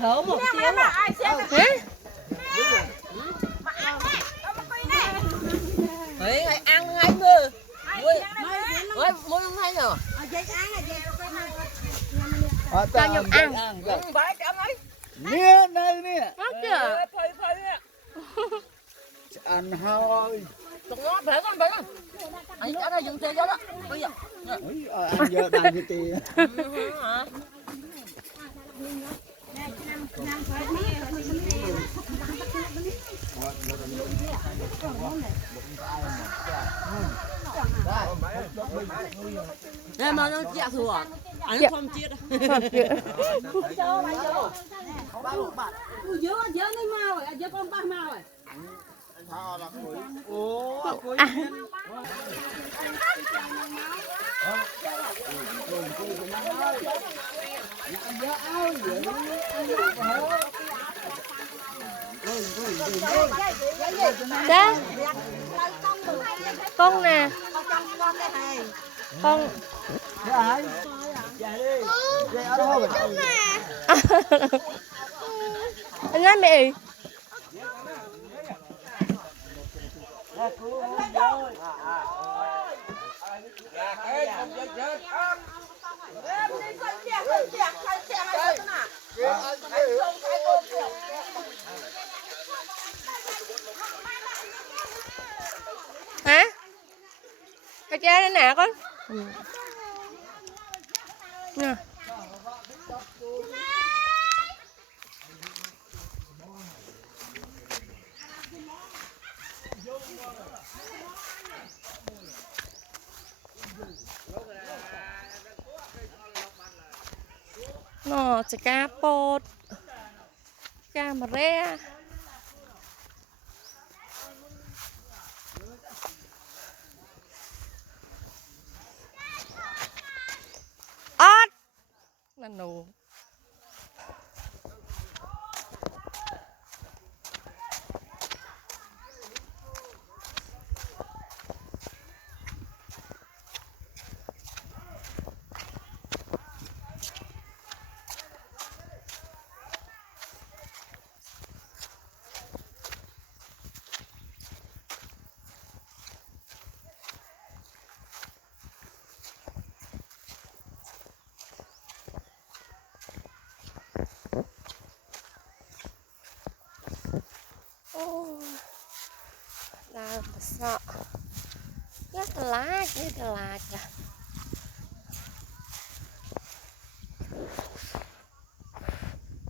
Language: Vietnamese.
khổ một xíu Đấy, ăn ngay mưa. Ôi, muốn không thấy rồi. Cho nhầm ăn. Phải cho mấy. Nè, này nè. Mất chưa? Ăn thôi. Tụi nó phải con phải không? Anh ở đây dùng xe gió đó. Bây giờ. Ăn giờ đang cái tiền. Nè mà nó chẹt thua à? Anh không chết à? Không chưa. Dớ nó mau rồi, dớ con ba mau rồi. Đó. Con nè. Con. Anh nói mẹ. Hả? Cái cha đây nè con. Nè. Nóจะกาโปดกามาเร่ออดนั่นหนูน่าสะrất là lá chứ là